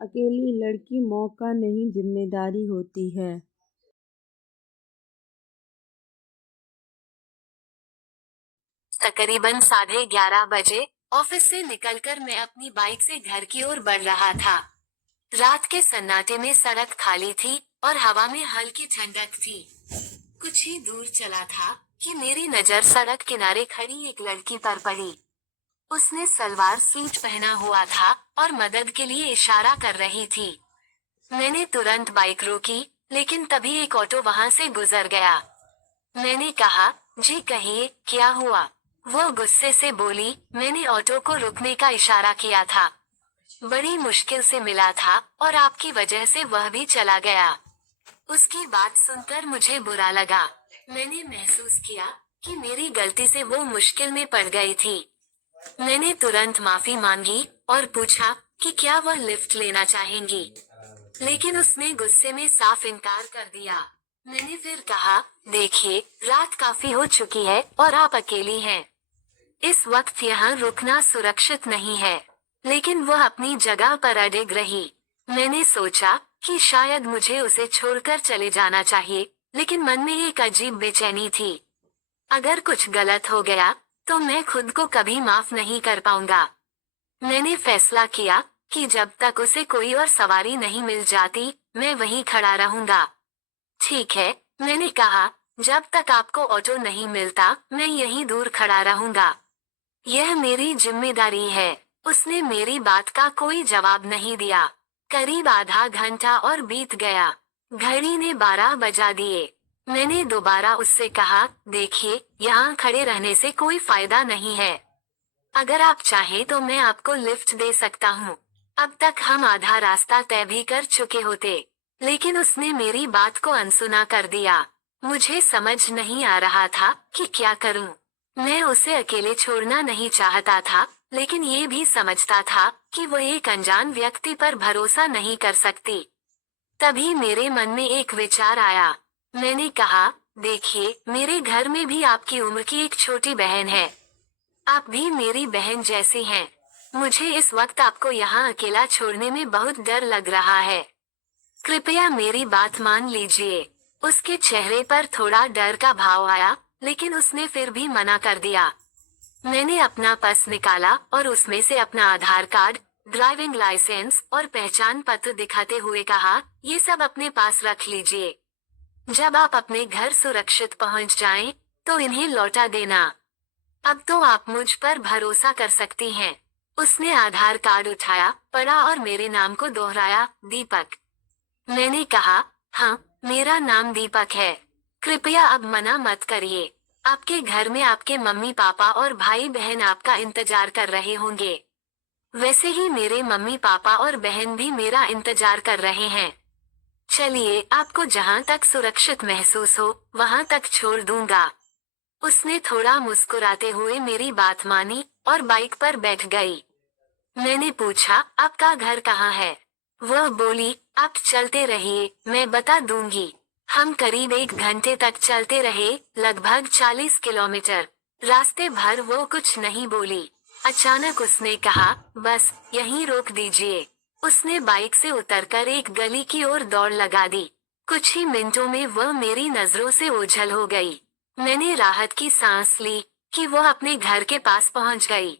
अकेली लड़की मौका नहीं जिम्मेदारी होती है। तकरीबन 11:30 बजे ऑफिस से निकलकर मैं अपनी बाइक से घर की ओर बढ़ रहा था। रात के सन्नाटे में सड़क खाली थी और हवा में हल्की ठंडक थी। कुछ ही दूर चला था कि मेरी नजर सड़क किनारे खड़ी एक लड़की पर पड़ी। उसने सलवार सूट पहना हुआ था और मदद के लिए इशारा कर रही थी। मैंने तुरंत बाइक रोकी, लेकिन तभी एक ऑटो वहां से गुजर गया। मैंने कहा, जी कहिए, क्या हुआ? वो गुस्से से बोली, मैंने ऑटो को रुकने का इशारा किया था। बड़ी मुश्किल से मिला था और आपकी वजह से वह भी चला गया। उसकी बात सुनकर मुझे बुरा लगा। मैंने महसूस किया कि मेरी गलती से वो मुश्किल में पड़ गई थी। मैंने तुरंत माफी मांगी और पूछा कि क्या वह लिफ्ट लेना चाहेंगी, लेकिन उसने गुस्से में साफ इनकार कर दिया। मैंने फिर कहा, देखिए, रात काफी हो चुकी है और आप अकेली हैं। इस वक्त यहाँ रुकना सुरक्षित नहीं है। लेकिन वह अपनी जगह पर अडिग रही। मैंने सोचा कि शायद मुझे उसे छोड़कर चले जाना चाहिए, लेकिन मन में एक अजीब बेचैनी थी। अगर कुछ गलत हो गया, तो मैं खुद को कभी माफ नहीं कर पाऊंगा। मैंने फैसला किया कि जब तक उसे कोई और सवारी नहीं मिल जाती, मैं वहीं खड़ा रहूंगा। ठीक है, मैंने कहा, जब तक आपको ऑटो नहीं मिलता, मैं यहीं दूर खड़ा रहूंगा। यह मेरी जिम्मेदारी है। उसने मेरी बात का कोई जवाब नहीं दिया। करीब आधा घंटा और बीत गया। घड़ी ने 12 बजा दिए। मैंने दोबारा उससे कहा, देखिए, यहाँ खड़े रहने से कोई फायदा नहीं है। अगर आप चाहें तो मैं आपको लिफ्ट दे सकता हूँ। अब तक हम आधा रास्ता तय भी कर चुके होते। लेकिन उसने मेरी बात को अनसुना कर दिया। मुझे समझ नहीं आ रहा था कि क्या करूँ। मैं उसे अकेले छोड़ना नहीं चाहता था, लेकिन ये भी समझता था कि वह एक अनजान व्यक्ति पर भरोसा नहीं कर सकती। तभी मेरे मन में एक विचार आया। मैंने कहा, देखिए, मेरे घर में भी आपकी उम्र की एक छोटी बहन है। आप भी मेरी बहन जैसी हैं। मुझे इस वक्त आपको यहाँ अकेला छोड़ने में बहुत डर लग रहा है। कृपया मेरी बात मान लीजिए। उसके चेहरे पर थोड़ा डर का भाव आया, लेकिन उसने फिर भी मना कर दिया। मैंने अपना पर्स निकाला और उसमें से अपना आधार कार्ड, ड्राइविंग लाइसेंस और पहचान पत्र दिखाते हुए कहा, ये सब अपने पास रख लीजिए। जब आप अपने घर सुरक्षित पहुंच जाएं, तो इन्हें लौटा देना। अब तो आप मुझ पर भरोसा कर सकती हैं। उसने आधार कार्ड उठाया, पढ़ा और मेरे नाम को दोहराया, दीपक। मैंने कहा, हाँ, मेरा नाम दीपक है। कृपया अब मना मत करिए। आपके घर में आपके मम्मी पापा और भाई बहन आपका इंतजार कर रहे होंगे। वैसे ही मेरे मम्मी पापा और बहन भी मेरा इंतजार कर रहे हैं। चलिए, आपको जहाँ तक सुरक्षित महसूस हो, वहाँ तक छोड़ दूंगा। उसने थोड़ा मुस्कुराते हुए मेरी बात मानी और बाइक पर बैठ गई। मैंने पूछा, आपका घर कहाँ है? वह बोली, आप चलते रहिए, मैं बता दूंगी। हम करीब 1 घंटे तक चलते रहे, लगभग 40 किलोमीटर। रास्ते भर वो कुछ नहीं बोली। अचानक उसने कहा, बस यहीं रोक दीजिए। उसने बाइक से उतरकर एक गली की ओर दौड़ लगा दी। कुछ ही मिनटों में वह मेरी नजरों से ओझल हो गई। मैंने राहत की सांस ली कि वह अपने घर के पास पहुंच गई।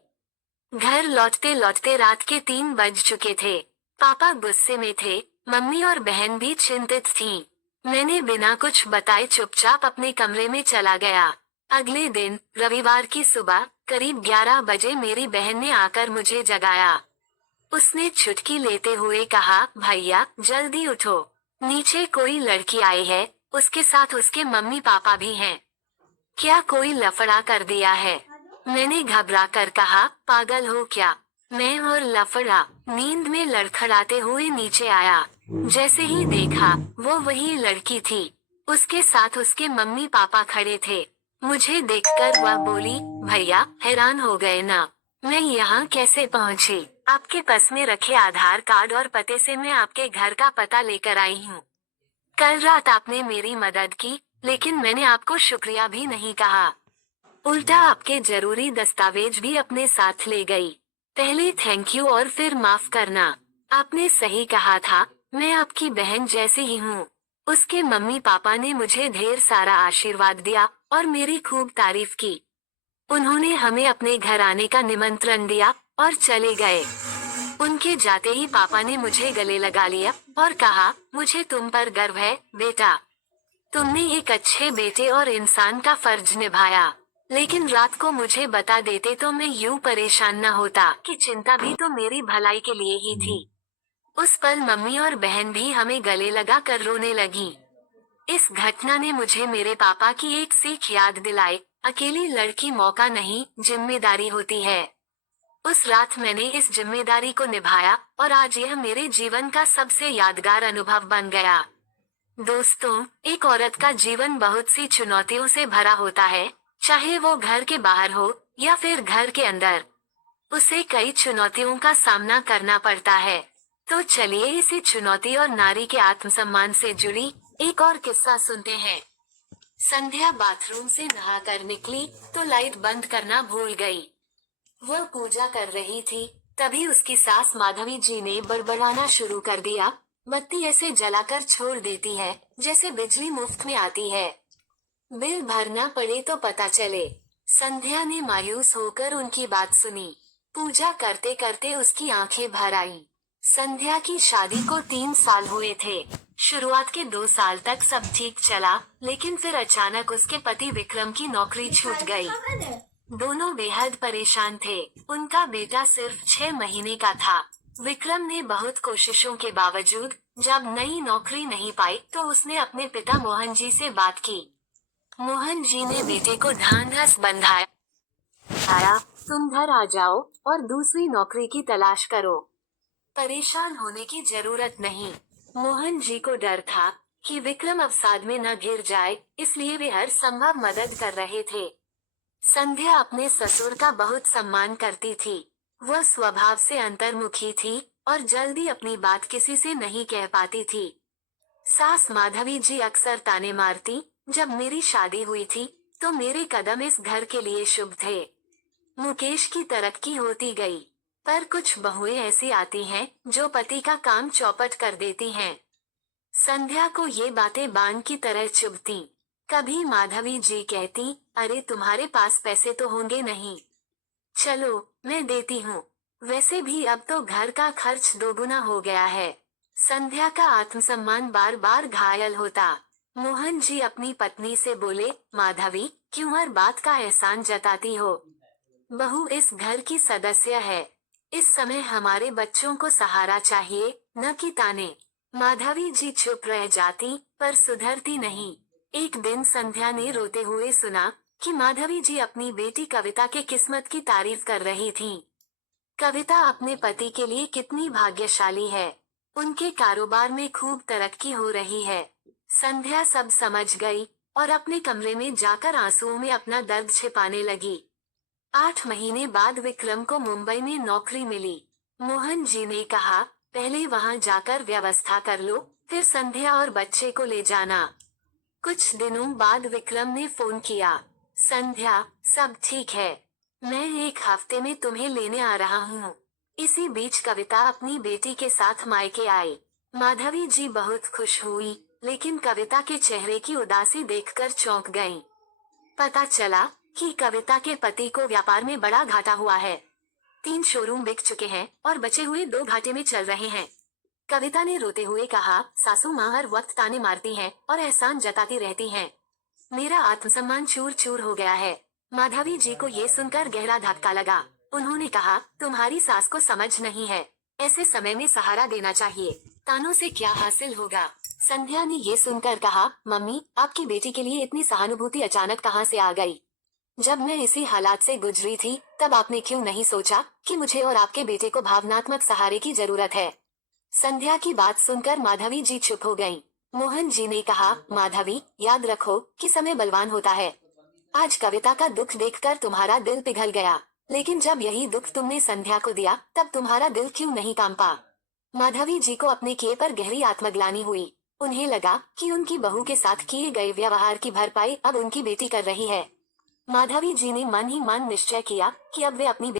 घर लौटते लौटते रात के 3 बज चुके थे। पापा गुस्से में थे, मम्मी और बहन भी चिंतित थीं। मैंने बिना कुछ बताए चुपचाप अपने कमरे में चला गया। अगले दिन, रविवार की सुबह, करीब 11 बजे मेरी बहन ने आकर मुझे जगाया। उसने चुटकी लेते हुए कहा, भैया, जल्दी उठो। नीचे कोई लड़की आई है, उसके साथ उसके मम्मी पापा भी हैं। क्या कोई लफड़ा कर दिया है? मैंने घबरा कर कहा, पागल हो क्या? मैं और लफड़ा? नींद में लड़खड़ाते हुए नीचे आया। जैसे ही देखा, वो वही लड़की थी। उसके साथ उसके मम्मी पापा खड़े थे। मुझे देखकर वह बोली, भैया, हैरान हो गए ना? मैं यहाँ कैसे पहुँची? आपके पास में रखे आधार कार्ड और पते से मैं आपके घर का पता लेकर आई हूँ। कल रात आपने मेरी मदद की, लेकिन मैंने आपको शुक्रिया भी नहीं कहा। उल्टा आपके जरूरी दस्तावेज भी अपने साथ ले गई। पहले थैंक यू और फिर माफ करना। आपने सही कहा था, मैं आपकी बहन जैसी ही हूँ। उसके मम्मी पापा ने मुझे ढेर सारा आशीर्वाद दिया और मेरी खूब तारीफ की। उन्होंने हमें अपने घर आने का निमंत्रण दिया और चले गए। उनके जाते ही पापा ने मुझे गले लगा लिया और कहा, मुझे तुम पर गर्व है बेटा। तुमने एक अच्छे बेटे और इंसान का फर्ज निभाया। लेकिन रात को मुझे बता देते तो मैं यूं परेशान न होता कि चिंता भी तो मेरी भलाई के लिए ही थी। उस पल मम्मी और बहन भी हमें गले लगा कर रोने लगी। इस घटना ने मुझे मेरे पापा की एक सीख याद दिलाई, अकेली लड़की मौका नहीं, जिम्मेदारी होती है। उस रात मैंने इस जिम्मेदारी को निभाया और आज यह मेरे जीवन का सबसे यादगार अनुभव बन गया। दोस्तों, एक औरत का जीवन बहुत सी चुनौतियों से भरा होता है, चाहे वो घर के बाहर हो या फिर घर के अंदर। उसे कई चुनौतियों का सामना करना पड़ता है। तो चलिए इसी चुनौती और नारी के आत्मसम्मान से जुड़ी एक और किस्सा सुनते हैं। संध्या बाथरूम से नहाकर निकली तो लाइट बंद करना भूल गई। वह पूजा कर रही थी, तभी उसकी सास माधवी जी ने बड़बड़ाना शुरू कर दिया, बत्ती ऐसे जलाकर छोड़ देती है जैसे बिजली मुफ्त में आती है। बिल भरना पड़े तो पता चले। संध्या ने मायूस होकर उनकी बात सुनी। पूजा करते करते उसकी आंखें भर आईं। संध्या की शादी को 3 साल हुए थे। शुरुआत के 2 साल तक सब ठीक चला, लेकिन फिर अचानक उसके पति विक्रम की नौकरी छूट गई। दोनों बेहद परेशान थे। उनका बेटा सिर्फ 6 महीने का था। विक्रम ने बहुत कोशिशों के बावजूद जब नई नौकरी नहीं पाई तो उसने अपने पिता मोहन जी से बात की। मोहन जी ने बेटे को ढांढस बंधाया, तुम घर आ जाओ और दूसरी नौकरी की तलाश करो। परेशान होने की जरूरत नहीं। मोहन जी को डर था कि विक्रम अवसाद में न गिर जाए, इसलिए वे हर संभव मदद कर रहे थे। संध्या अपने ससुर का बहुत सम्मान करती थी। वह स्वभाव से अंतर्मुखी थी और जल्दी अपनी बात किसी से नहीं कह पाती थी। सास माधवी जी अक्सर ताने मारती, जब मेरी शादी हुई थी तो मेरे कदम इस घर के लिए शुभ थे। मुकेश की तरक्की होती गई, पर कुछ बहुएं ऐसी आती हैं जो पति का काम चौपट कर देती हैं। संध्या को ये बातें बाण की तरह चुभती। कभी माधवी जी कहती, अरे तुम्हारे पास पैसे तो होंगे नहीं, चलो मैं देती हूँ। वैसे भी अब तो घर का खर्च 2 गुना हो गया है। संध्या का आत्मसम्मान बार बार घायल होता। मोहन जी अपनी पत्नी से बोले, माधवी क्यों हर बात का एहसान जताती हो? बहू इस घर की सदस्य है। इस समय हमारे बच्चों को सहारा चाहिए, न कि ताने। माधवी जी चुप रह जाती, पर सुधरती नहीं। एक दिन संध्या ने रोते हुए सुना कि माधवी जी अपनी बेटी कविता के किस्मत की तारीफ कर रही थीं। कविता अपने पति के लिए कितनी भाग्यशाली है। उनके कारोबार में खूब तरक्की हो रही है। संध्या सब समझ गई और अपने कमरे में जाकर आंसुओं में अपना दर्द छिपाने लगी। 8 महीने बाद विक्रम को मुंबई में नौकरी मिली। मोहन जी ने कहा, पहले वहां जाकर व्यवस्था कर लो, फिर संध्या और बच्चे को ले जाना। कुछ दिनों बाद विक्रम ने फोन किया, संध्या सब ठीक है, मैं 1 हफ्ते में तुम्हें लेने आ रहा हूँ। इसी बीच कविता अपनी बेटी के साथ मायके आई। माधवी जी बहुत खुश हुई, लेकिन कविता के चेहरे की उदासी देखकर चौंक गईं। पता चला कि कविता के पति को व्यापार में बड़ा घाटा हुआ है। 3 शोरूम बिक चुके हैं और बचे हुए 2 घाटे में चल रहे हैं। कविता ने रोते हुए कहा, सासू माँ हर वक्त ताने मारती हैं और एहसान जताती रहती हैं। मेरा आत्मसम्मान चूर चूर हो गया है। माधवी जी को ये सुनकर गहरा धक्का लगा। उन्होंने कहा, तुम्हारी सास को समझ नहीं है, ऐसे समय में सहारा देना चाहिए, तानों से क्या हासिल होगा। संध्या ने ये सुनकर कहा, मम्मी आपकी बेटी के लिए इतनी सहानुभूति अचानक कहाँ से आ गई? जब मैं इसी हालात से गुजरी थी तब आपने क्यों नहीं सोचा कि मुझे और आपके बेटे को भावनात्मक सहारे की जरूरत है? संध्या की बात सुनकर माधवी जी चुप हो गईं। मोहन जी ने कहा, माधवी याद रखो कि समय बलवान होता है। आज कविता का दुख देखकर तुम्हारा दिल पिघल गया, लेकिन जब यही दुख तुमने संध्या को दिया तब तुम्हारा दिल क्यों नहीं कांपा? माधवी जी को अपने किए पर गहरी आत्मग्लानि हुई। उन्हें लगा कि उनकी बहू के साथ किए गए व्यवहार की भरपाई अब उनकी बेटी कर रही है। माधवी जी ने मन ही मन निश्चय किया कि अब वे अपनी